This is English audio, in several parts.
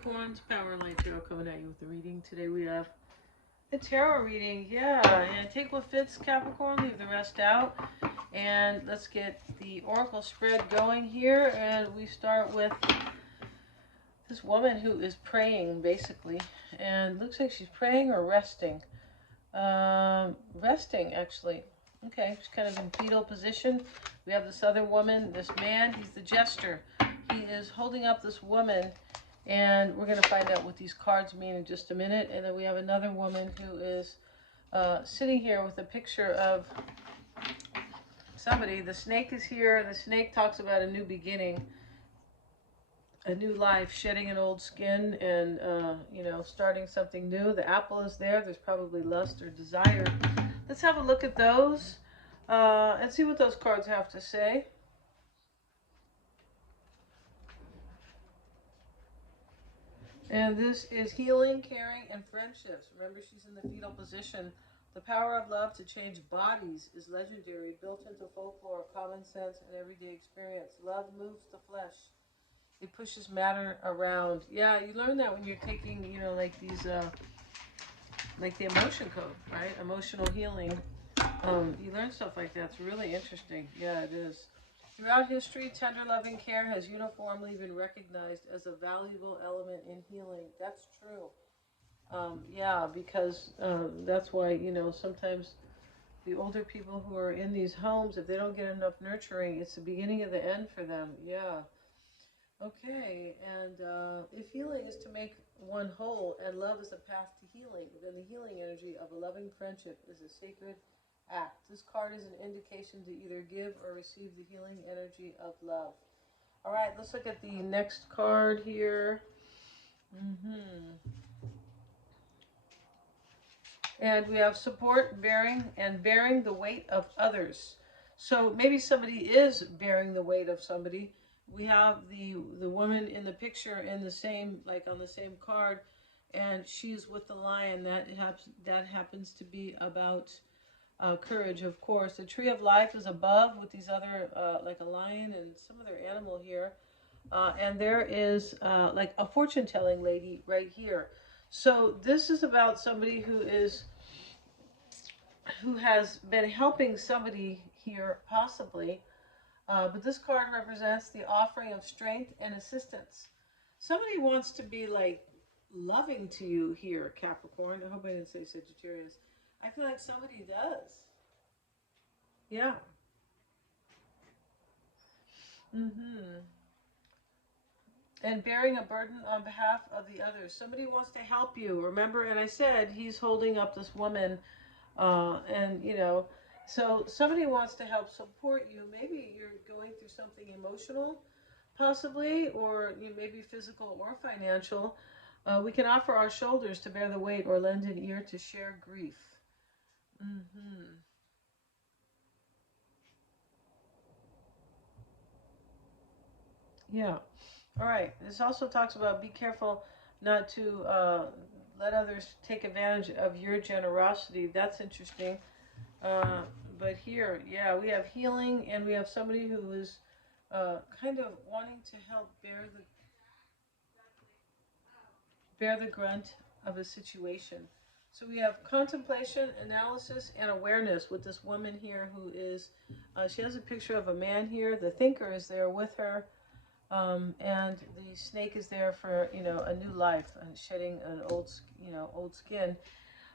Capricorns, Power Light Tarot coming at you with the reading. Today we have a tarot reading. Yeah, and take what fits, Capricorn, leave the rest out. And let's get the oracle spread going here. And we start with this woman who is praying, basically. And looks like she's praying or resting. Resting, actually. Okay, she's kind of in fetal position. We have this other woman, this man, he's the jester. He is holding up this woman, and we're going to find out what these cards mean in just a minute. And then we have another woman who is sitting here with a picture of somebody. The snake is here. The snake talks about a new beginning, a new life, shedding an old skin, and starting something new. The apple is there. There's probably lust or desire. Let's have a look at those and see what those cards have to say. And this is healing, caring, and friendships. Remember, she's in the fetal position. The power of love to change bodies is legendary, built into folklore, common sense, and everyday experience. Love moves the flesh. It pushes matter around. Yeah, you learn that when you're taking, like these, like the emotion code, right? Emotional healing. You learn stuff like that. It's really interesting. Yeah, it is. Throughout history, tender loving care has uniformly been recognized as a valuable element in healing. That's true. Yeah, because that's why, sometimes the older people who are in these homes, if they don't get enough nurturing, it's the beginning of the end for them. Yeah. Okay, and if healing is to make one whole and love is a path to healing, then the healing energy of a loving friendship is a sacred act. This card is an indication to either give or receive the healing energy of love. All right, let's look at the next card here. And we have support, bearing, and bearing the weight of others. So maybe somebody is bearing the weight of somebody. We have the woman in the picture in the same, like on the same card, and she's with the lion. That happens to be about courage, of course. The tree of life is above with these other, like a lion and some other animal here. And there is like a fortune-telling lady right here. So this is about somebody who has been helping somebody here, possibly. But this card represents the offering of strength and assistance. Somebody wants to be like loving to you here, Capricorn. I hope I didn't say Sagittarius. I feel like somebody does. Yeah. And bearing a burden on behalf of the others. Somebody wants to help you. Remember, and I said he's holding up this woman, and so somebody wants to help support you. Maybe you're going through something emotional, possibly, or you maybe physical or financial. We can offer our shoulders to bear the weight or lend an ear to share grief. Yeah. All right. This also talks about be careful not to let others take advantage of your generosity. That's interesting. But here, yeah, we have healing, and we have somebody who is kind of wanting to help bear the grunt of a situation. So we have contemplation, analysis, and awareness with this woman here who is, she has a picture of a man here. The thinker is there with her. And the snake is there for, a new life and shedding an old skin.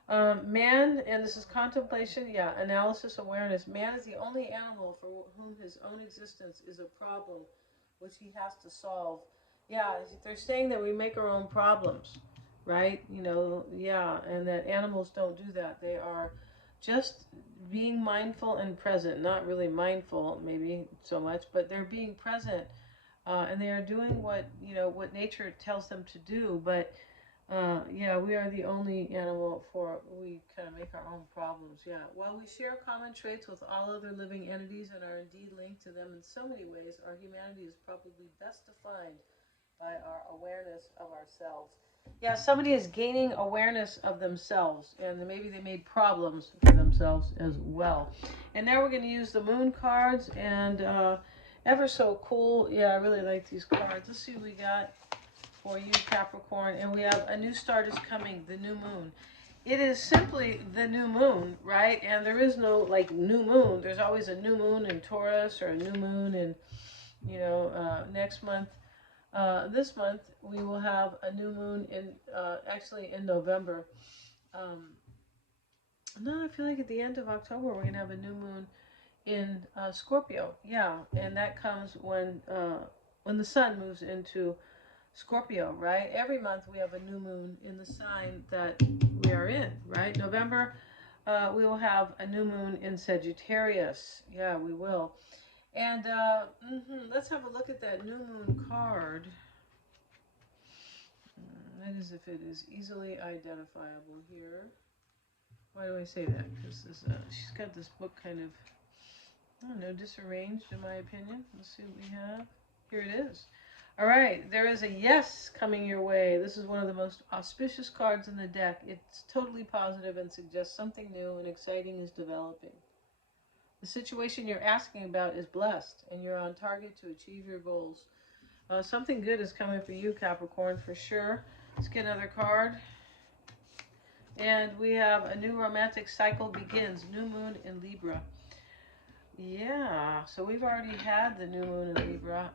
Man, and this is contemplation, yeah, analysis, awareness. Man is the only animal for whom his own existence is a problem which he has to solve. Yeah, they're saying that we make our own problems, right? Yeah, and that animals don't do that. They are just being mindful and present, not really mindful, maybe so much, but they're being present. And they are doing what nature tells them to do. But yeah, we are the only animal we kind of make our own problems. Yeah, while we share common traits with all other living entities and are indeed linked to them in so many ways, our humanity is probably best defined by our awareness of ourselves. Yeah, somebody is gaining awareness of themselves, and maybe they made problems for themselves as well. And now we're going to use the moon cards, and ever so cool. Yeah, I really like these cards. Let's see what we got. for you, Capricorn. And we have a new start is coming, the new moon. It is simply the new moon, right? And there is no like new moon. There's always a new moon in Taurus or a new moon in, you know, next month. This month we will have a new moon in actually in November. No, I feel like at the end of October we're gonna have a new moon in Scorpio. Yeah, and that comes when the sun moves into Scorpio, right? Every month we have a new moon in the sign that we are in, right? November, we will have a new moon in Sagittarius. Yeah, we will. And let's have a look at that new moon card. That is if it is easily identifiable here. Why do I say that? Because she's got this book kind of, I don't know, disarranged in my opinion. Let's see what we have. Here it is. All right, there is a yes coming your way. This is one of the most auspicious cards in the deck. It's totally positive and suggests something new and exciting is developing. The situation you're asking about is blessed, and you're on target to achieve your goals. Something good is coming for you, Capricorn, for sure. Let's get another card. And we have a new romantic cycle begins. New moon in Libra. Yeah, so we've already had the new moon in Libra.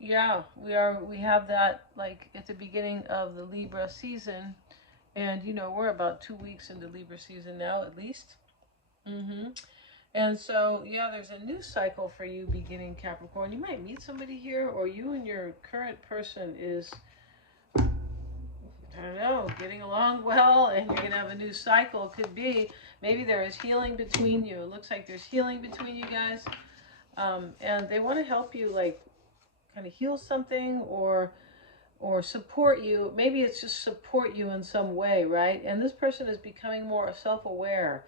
Yeah, we have that like at the beginning of the Libra season, and you know we're about 2 weeks into Libra season now at least. And so yeah, there's a new cycle for you beginning, Capricorn. You might meet somebody here, or you and your current person is, I don't know, getting along well, and you're gonna have a new cycle. Could be maybe there is healing between you. It looks like there's healing between you guys, and they want to help you like kind of heal something or support you. Maybe it's just support you in some way, right? And this person is becoming more self-aware,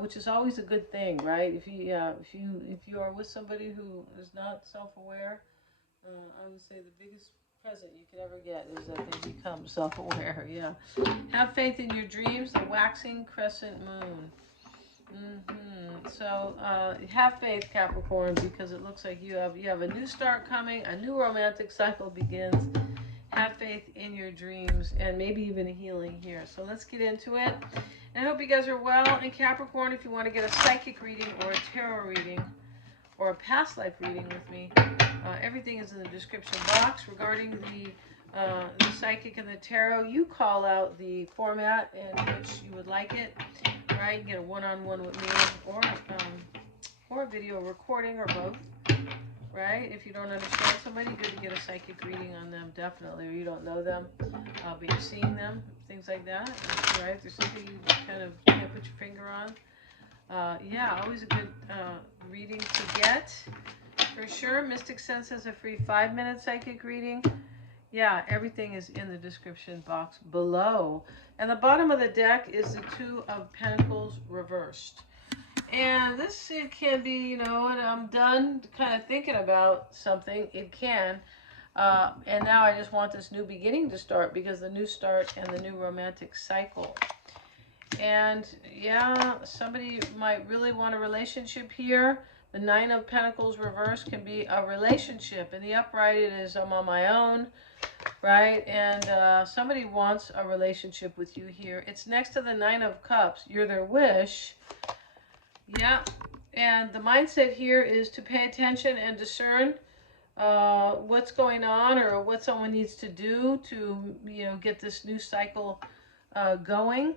which is always a good thing, right? If you are with somebody who is not self-aware, I would say the biggest present you could ever get is that they become self-aware. Yeah. Have faith in your dreams. The waxing crescent moon. So have faith, Capricorn, because it looks like you have a new start coming, a new romantic cycle begins. Have faith in your dreams, and maybe even a healing here. So let's get into it. And I hope you guys are well. And Capricorn, if you want to get a psychic reading or a tarot reading or a past life reading with me, everything is in the description box. Regarding the psychic and the tarot, you call out the format in which you would like it. Right, you get a one-on-one with me, or a video recording, or both. Right, if you don't understand somebody, good to get a psychic reading on them, definitely. Or you don't know them, but you're seeing them, things like that. Right, there's something you kind of can't put your finger on. Yeah, always a good reading to get, for sure. Mystic Sense has a free 5-minute psychic reading. Yeah, everything is in the description box below. And the bottom of the deck is the Two of Pentacles reversed. And this, it can be, you know, and I'm done kind of thinking about something. It can. And now I just want this new beginning to start, because the new start and the new romantic cycle. And yeah, somebody might really want a relationship here. The Nine of Pentacles reversed can be a relationship. In the upright, it is I'm on my own. Right, and somebody wants a relationship with you here. It's next to the Nine of Cups. You're their wish. Yeah, and the mindset here is to pay attention and discern what's going on, or what someone needs to do to, you know, get this new cycle going.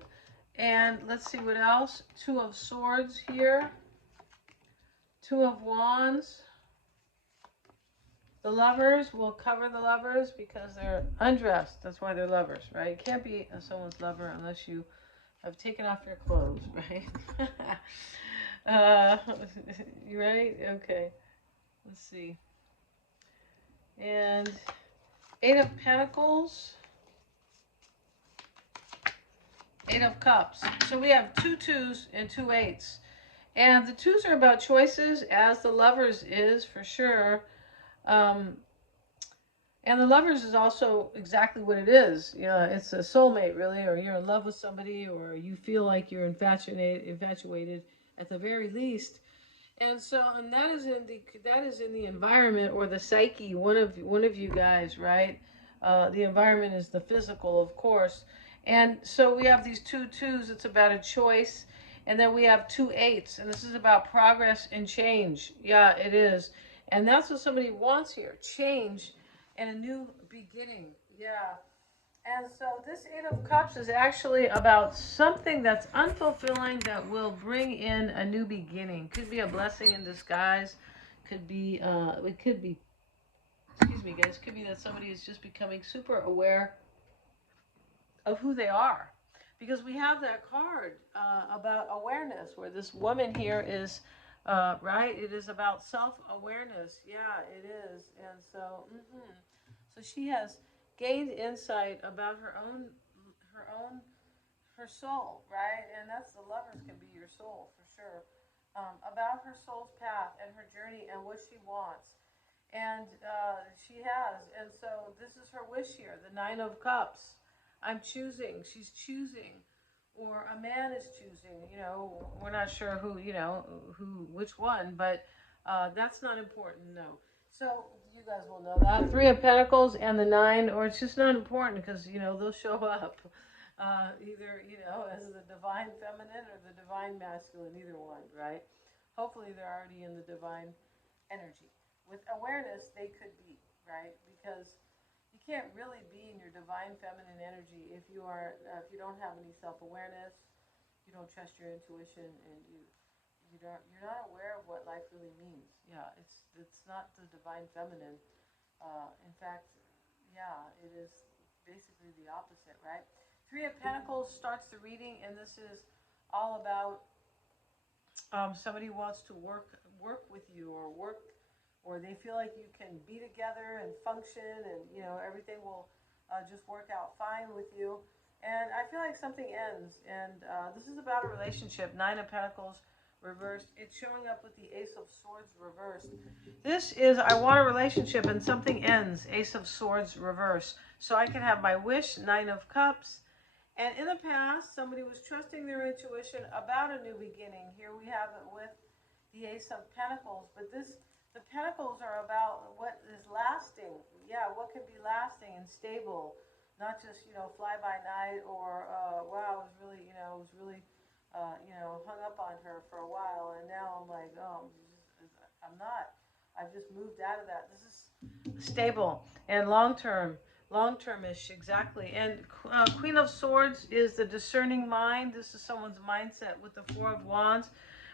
And let's see what else. Two of Swords here. Two of Wands. The Lovers, will cover the Lovers because they're undressed. That's why they're lovers, right? You can't be someone's lover unless you have taken off your clothes, right? You right? Okay. Let's see. And Eight of Pentacles. Eight of Cups. So we have 2 2s and 2 8s. And the 2s are about choices, as the Lovers is, for sure. And the Lovers is also exactly what it is. You know, it's a soulmate, really, or you're in love with somebody, or you feel like you're infatuated at the very least. And so, and that is in the environment or the psyche. One of you guys, right? The environment is the physical, of course. And so we have these two twos. It's about a choice, and then we have two eights, and this is about progress and change. Yeah, it is, and that's what somebody wants here: change and a new beginning. Yeah. And so this Eight of Cups is actually about something that's unfulfilling that will bring in a new beginning. Could be a blessing in disguise. Could be, it could be, excuse me, guys, could be that somebody is just becoming super aware of who they are. Because we have that card about awareness, where this woman here is, right? It is about self-awareness. Yeah, it is. And so, so she has gained insight about her own, her soul, right? And that's the lovers can be your soul for sure. About her soul's path and her journey and what she wants. And she has. And so this is her wish here, the Nine of Cups. I'm choosing. She's choosing. Or a man is choosing. You know, we're not sure who, you know, which one, but that's not important, no. So you guys will know that. Three of Pentacles and the Nine, or it's just not important because, you know, they'll show up. Either, you know, as the divine feminine or the divine masculine, either one, right? Hopefully they're already in the divine energy. With awareness, they could be, right? Because you can't really be in your divine feminine energy if if you don't have any self-awareness, you don't trust your intuition, and you're not aware of what life really means. Yeah, it's not the divine feminine. In fact, yeah, it is basically the opposite, right? Three of Pentacles starts the reading, and this is all about somebody wants to work with you, or they feel like you can be together and function, and you know everything will just work out fine with you. And I feel like something ends, and this is about a relationship. Nine of Pentacles reversed. It's showing up with the Ace of Swords reversed. This is, I want a relationship and something ends. Ace of Swords reversed. So I can have my wish. Nine of Cups. And in the past, somebody was trusting their intuition about a new beginning. Here we have it with the Ace of Pentacles. But the Pentacles are about what is lasting. Yeah, what can be lasting and stable. Not just, you know, fly by night or, wow, I was really, hung up on her for a while. And now I'm like, oh, I'm not. I've just moved out of that. This is stable and long-termish, exactly. And Queen of Swords is the discerning mind. This is someone's mindset with the Four of Wands.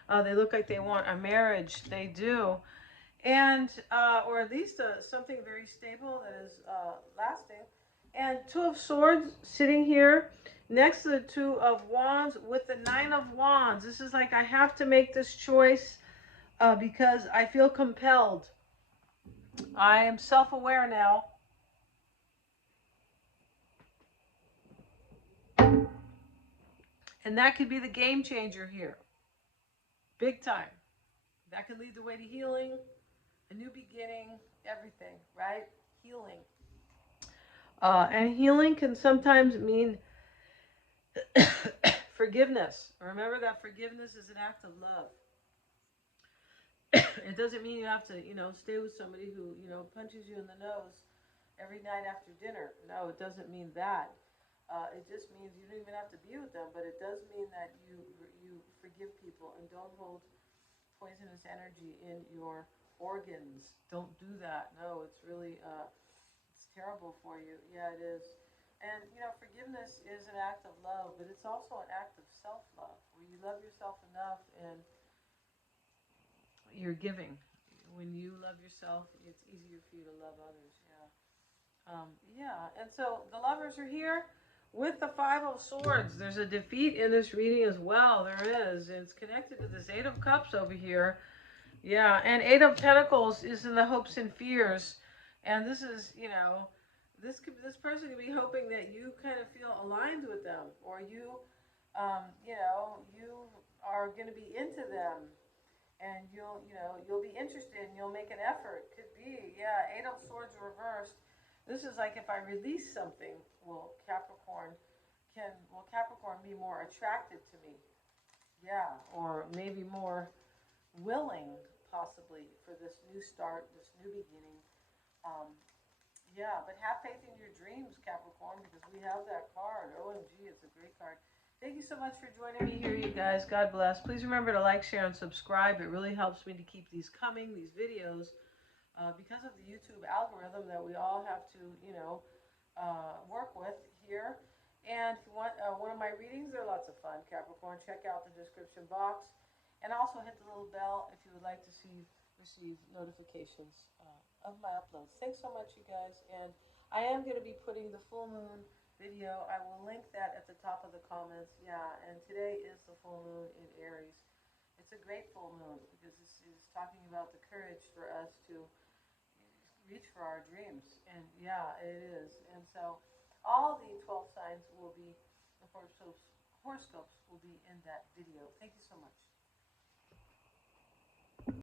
They look like they want a marriage. They do. And, or at least something very stable that is lasting. And Two of Swords sitting here next to the Two of Wands with the Nine of Wands. This is like, I have to make this choice because I feel compelled. I am self-aware now. And that could be the game changer here. Big time. That could lead the way to healing, a new beginning, everything, right? Healing. And healing can sometimes mean forgiveness. Remember that forgiveness is an act of love. It doesn't mean you have to, you know, stay with somebody who, you know, punches you in the nose every night after dinner. No, it doesn't mean that. It just means you don't even have to be with them, but it does mean that you forgive people and don't hold poisonous energy in your organs. Don't do that. No, it's really it's terrible for you. Yeah, it is. And you know, forgiveness is an act of love, but it's also an act of self-love, where you love yourself enough and you're giving. When you love yourself, it's easier for you to love others. Yeah. Yeah, and so the lovers are here with the Five of Swords. There's a defeat in this reading as well. There is. It's connected to this Eight of Cups over here. Yeah, and Eight of Pentacles is in the hopes and fears. And this is, you know, this person could be hoping that you kind of feel aligned with them, or you are going to be into them, and you'll be interested and you'll make an effort. Could be, yeah. Eight of Swords reversed. This is like if I release something, will Capricorn be more attracted to me? Yeah, or maybe more willing, possibly, for this new start, this new beginning. Um, yeah, but have faith in your dreams, Capricorn, because we have that card. OMG, it's a great card. Thank you so much for joining me here, you guys. God bless. Please remember to like, share, and subscribe. It really helps me to keep these coming, these videos, because of the YouTube algorithm that we all have to, work with here. And if you want one of my readings, they're lots of fun, Capricorn. Check out the description box. And also hit the little bell if you would like to receive notifications of my uploads. Thanks so much, you guys. And I am going to be putting the full moon video. I will link that at the top of the comments. Yeah, and today is the full moon in Aries. It's a great full moon because this is talking about the courage for us to reach for our dreams. And yeah, it is. And so all the 12 signs will be, the horoscopes will be in that video. Thank you so much.